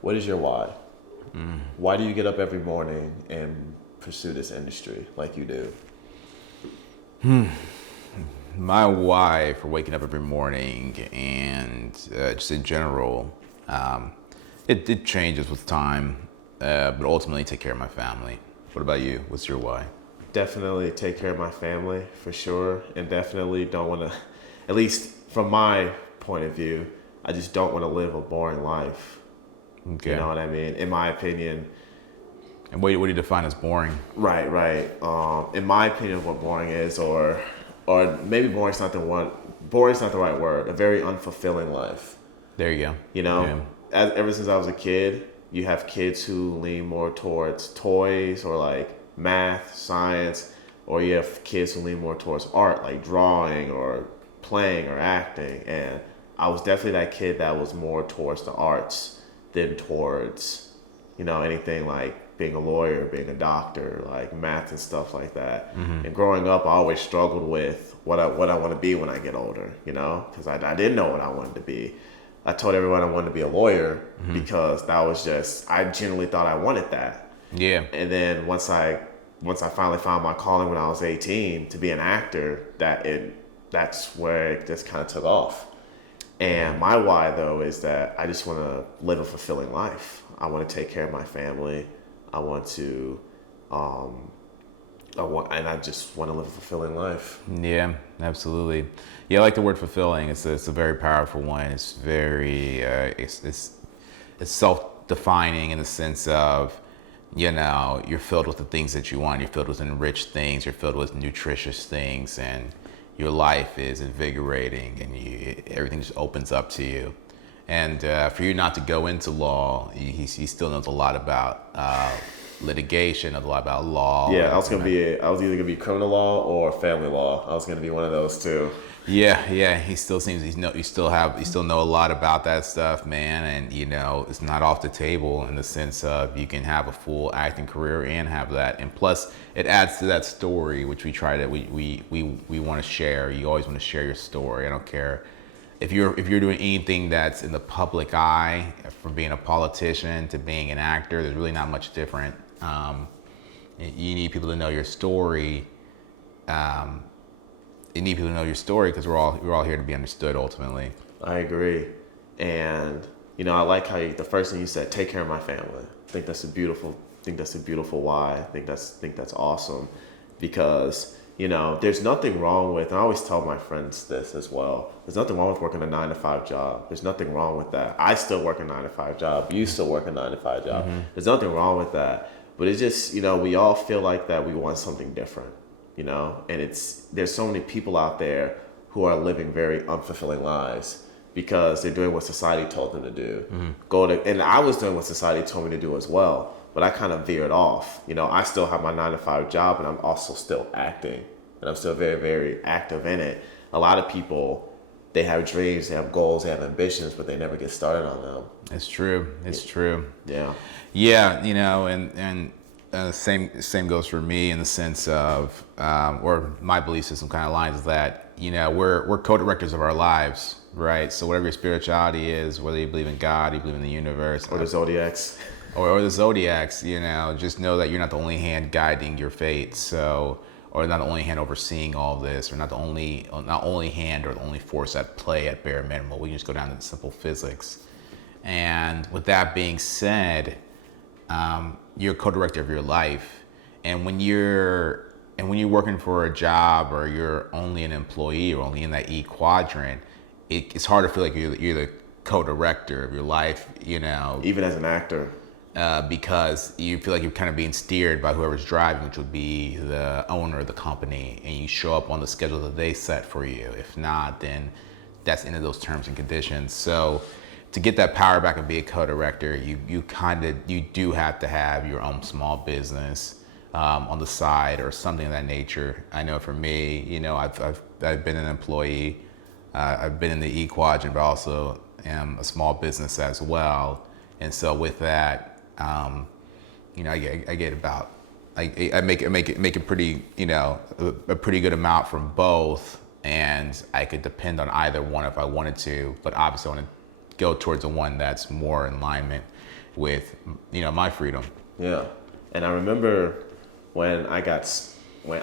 What is your why? Why do you get up every morning and pursue this industry like you do? My why for waking up every morning and just in general, it changes with time, but ultimately take care of my family. What about you? What's your why? Definitely take care of my family for sure, and definitely don't want to, at least from my point of view, I just don't want to live a boring life. You Okay. know what I mean? In my opinion, And what do you define as boring? right, right. In my opinion, what boring is, or maybe boring's not the one. Boring's not the right word. A very unfulfilling life. There you go. You Yeah. know, ever since I was a kid, you have kids who lean more towards toys or like math, science, or you have kids who lean more towards art, like drawing or playing or acting. And I was definitely that kid that was more towards the arts than towards, anything like being a lawyer, being a doctor, like math and stuff like that. And growing up, I always struggled with what I want to be when I get older, because I didn't know what I wanted to be. I told everyone I wanted to be a lawyer because that was just, I genuinely thought I wanted that. Yeah. And then once I finally found my calling when I was 18 to be an actor, that's where it just kind of took off. And my why though is that I just want to live a fulfilling life. I want to take care of my family. I want to, and I just want to live a fulfilling life. Yeah, absolutely. Yeah, I like the word fulfilling. It's a very powerful one. It's very it's self-defining in the sense of, you're filled with the things that you want. You're filled with enriched things. You're filled with nutritious things, and your life is invigorating, and everything just opens up to you. And for you not to go into law, he still knows a lot about litigation, knows a lot about law. Yeah, I was either gonna be criminal law or family law. I was gonna be one of those two. Yeah. He still seems you still know a lot about that stuff, man. And it's not off the table in the sense of you can have a full acting career and have that. And plus, it adds to that story, which we try to we want to share. You always want to share your story. I don't care if you're doing anything that's in the public eye, from being a politician to being an actor. There's really not much different. You need people to know your story. You need people to know your story because we're all here to be understood ultimately. I agree, and I like how the first thing you said, take care of my family. I think that's a beautiful why. I think that's awesome, because there's nothing wrong with. And I always tell my friends this as well. There's nothing wrong with working a 9-to-5 job. There's nothing wrong with that. I still work a 9-to-5 job. You still work a 9-to-5 job. There's nothing wrong with that. But it's just we all feel like that we want something different. And there's so many people out there who are living very unfulfilling lives because they're doing what society told them to do. And I was doing what society told me to do as well, but I kind of veered off. I still have my 9-to-5 job, and I'm also still acting, and I'm still very, very active in it. A lot of people, they have dreams, they have goals, they have ambitions, but they never get started on them. It's true. It's true. Yeah. Yeah, and same goes for me in the sense of, or my belief system kind of aligns that, we're co-directors of our lives, right? So whatever your spirituality is, whether you believe in God, you believe in the universe, Or the zodiacs. or the zodiacs, just know that you're not the only hand guiding your fate. So, or not the only hand overseeing all this, or not only hand or the only force at play at bare minimum. We can just go down to the simple physics. And with that being said, you're a co-director of your life, and when you're working for a job, or you're only an employee or only in that E quadrant, it's hard to feel like you're the co-director of your life, Even as an actor. because you feel like you're kind of being steered by whoever's driving, which would be the owner of the company, and you show up on the schedule that they set for you. If not, then that's into those terms and conditions. So to get that power back and be a co-director, you do have to have your own small business on the side or something of that nature. I know for me, I've been an employee, I've been in the E quadrant, but also am a small business as well. And so with that, I get about I make a pretty a pretty good amount from both, and I could depend on either one if I wanted to. But obviously, I want to go towards the one that's more in alignment with, my freedom. Yeah, and I remember when I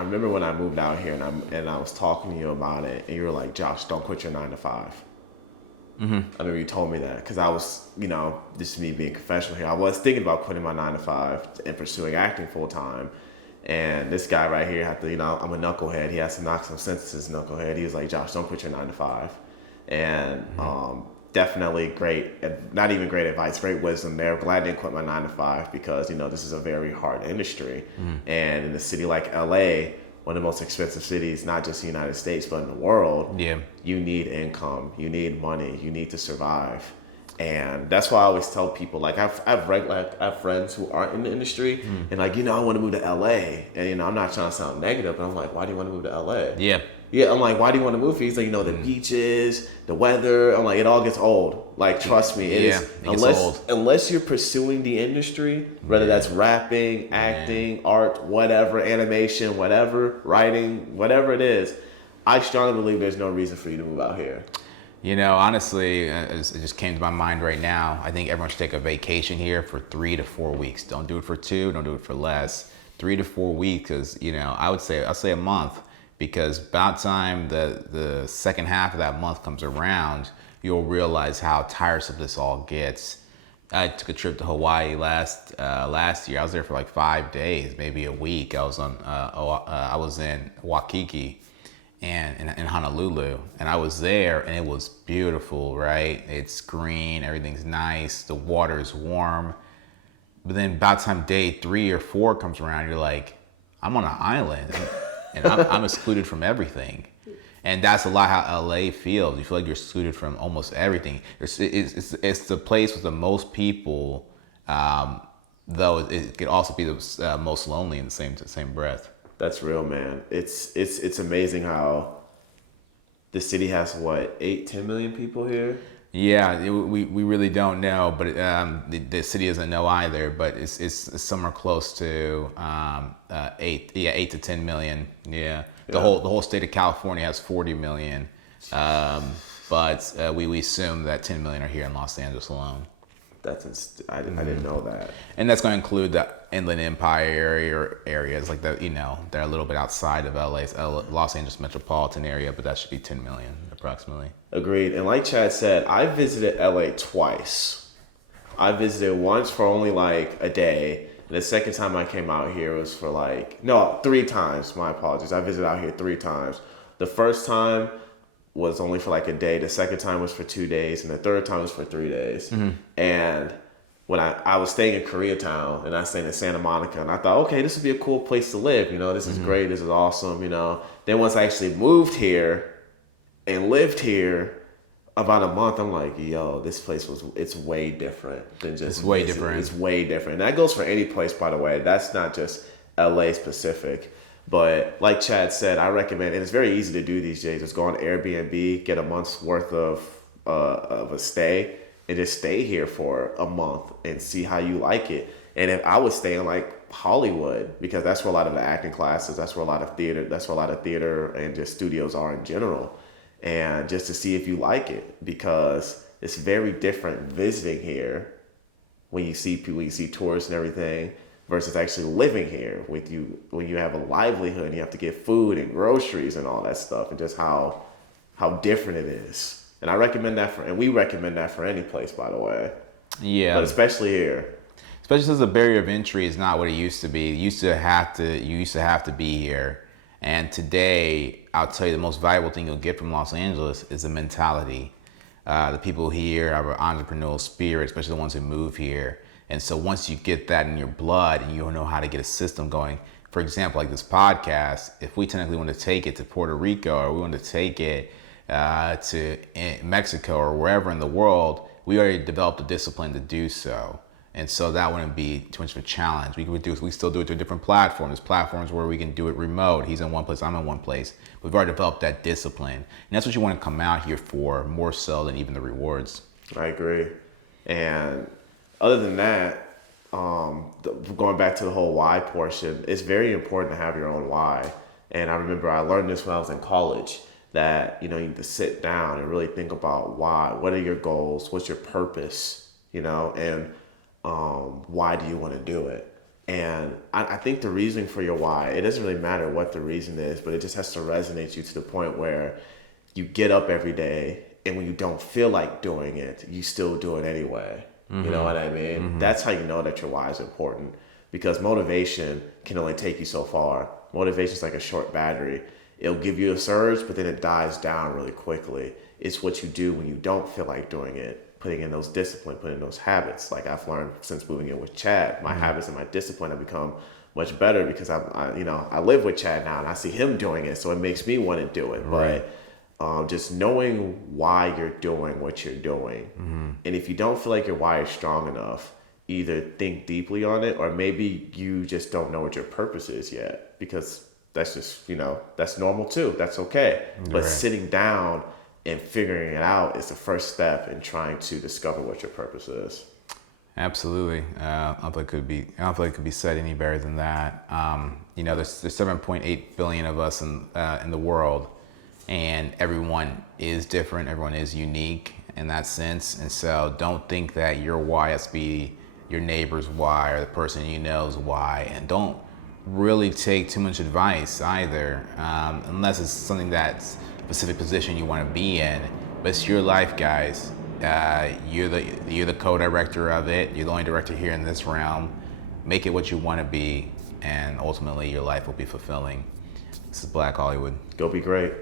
remember when I moved out here, and I was talking to you about it, and you were like, Josh, don't quit your 9 to 5. I remember you told me that because I was, just me being professional here. I was thinking about quitting my 9 to 5 and pursuing acting full time. And this guy right here had to, I'm a knucklehead. He has to knock some sense into his knucklehead. He was like, Josh, don't quit your 9 to 5. And definitely great, not even great advice, great wisdom there. Glad I didn't quit my 9 to 5 because, this is a very hard industry. And in a city like LA, one of the most expensive cities, not just the United States, but in the world, you need income, you need money, you need to survive. And that's why I always tell people, like, I have friends who aren't in the industry, and like, I want to move to LA. And, I'm not trying to sound negative, but I'm like, why do you want to move to LA? Yeah, I'm like, why do you want to move here? He's like, the beaches, the weather. I'm like, it all gets old. Like, trust me, it is. Unless you're pursuing the industry, whether that's rapping, acting, art, whatever, animation, whatever, writing, whatever it is, I strongly believe there's no reason for you to move out here. Honestly, it just came to my mind right now. I think everyone should take a vacation here for 3 to 4 weeks. Don't do it for 2. Don't do it for less. 3 to 4 weeks, because I'll say a month. Because by the time the second half of that month comes around, you'll realize how tiresome this all gets. I took a trip to Hawaii last year. I was there for like 5 days, maybe a week. I was in Waikiki and in Honolulu, and I was there, and it was beautiful, right? It's green, everything's nice, the water's warm. But then by the time day 3 or 4 comes around, you're like, I'm on an island. And I'm excluded from everything. And that's a lot how LA feels. You feel like you're excluded from almost everything. It's the place with the most people, though it could also be the most lonely in the same breath. That's real, man. It's amazing how the city has, 8-10 million people here? Yeah, we really don't know, but the city doesn't know either. But it's somewhere close to 8 to 10 million. Yeah, the whole state of California has 40 million, but we assume that 10 million are here in Los Angeles alone. I didn't know that. And that's going to include the Inland Empire area or areas like that. They're a little bit outside of LA's Los Angeles metropolitan area, but that should be 10 million approximately. Agreed. And like Chad said, I visited LA twice. I visited once for only like a day, and the second time I came out here was for 3 times. My apologies. I visited out here 3 times. The first time was only for like a day. The second time was for 2 days, and the third time was for 3 days. And when I was staying in Koreatown, and I stayed in Santa Monica, and I thought, okay, this would be a cool place to live. This is great. This is awesome. Then once I actually moved here and lived here about a month, I'm like, yo, this place it's way different than just. It's way different. It's way different. And that goes for any place, by the way. That's not just LA specific. But like Chad said, I recommend, and it's very easy to do these days, just go on Airbnb, get a month's worth of a stay, and just stay here for a month and see how you like it. And if I would stay in like Hollywood, because that's where a lot of the acting classes, that's where a lot of theater and just studios are in general. And just to see if you like it, because it's very different visiting here when you see people, you see tourists and everything, versus actually living here with you when you have a livelihood and you have to get food and groceries and all that stuff, and just how different it is. And I recommend that and we recommend that for any place, by the way. Yeah. But especially here. Especially since the barrier of entry is not what it used to be. You used to have to be here. And today, I'll tell you, the most valuable thing you'll get from Los Angeles is the mentality. The people here have an entrepreneurial spirit, especially the ones who move here. And so once you get that in your blood and you know how to get a system going, for example, like this podcast, if we technically want to take it to Puerto Rico, or we want to take it to Mexico or wherever in the world, we already developed the discipline to do so. And so that wouldn't be too much of a challenge. We still do it to a different platform. There's platforms where we can do it remote. He's in one place, I'm in one place. We've already developed that discipline. And that's what you want to come out here for, more so than even the rewards. I agree. And other than that, going back to the whole why portion, it's very important to have your own why. And I remember I learned this when I was in college, that you need to sit down and really think about why. What are your goals? What's your purpose? And why do you want to do it? And I think the reason for your why, it doesn't really matter what the reason is, but it just has to resonate you to the point where you get up every day and when you don't feel like doing it, you still do it anyway. You know what I mean? That's how you know that your why is important, because motivation can only take you so far. Motivation is like a short battery. It'll give you a surge, but then it dies down really quickly. It's what you do when you don't feel like doing it, putting in those discipline, putting in those habits. Like I've learned since moving in with Chad, my habits and my discipline have become much better because I live with Chad now and I see him doing it, so it makes me want to do it. Right. But just knowing why you're doing what you're doing, and if you don't feel like your why is strong enough, either think deeply on it, or maybe you just don't know what your purpose is yet, because that's just that's normal too. That's okay. But Right. sitting down and figuring it out is the first step in trying to discover what your purpose is. Absolutely. I don't think it could be said any better than that. There's 7.8 billion of us in the world, and everyone is different. Everyone is unique in that sense. And so don't think that your why has to be your neighbor's why or the person you know's why. And don't really take too much advice either, unless it's something that's a specific position you want to be in. But it's your life, guys. You're the co-director of it. You're the only director here in this realm. Make it what you want to be, and ultimately your life will be fulfilling. This is Black Hollywood. Go be great.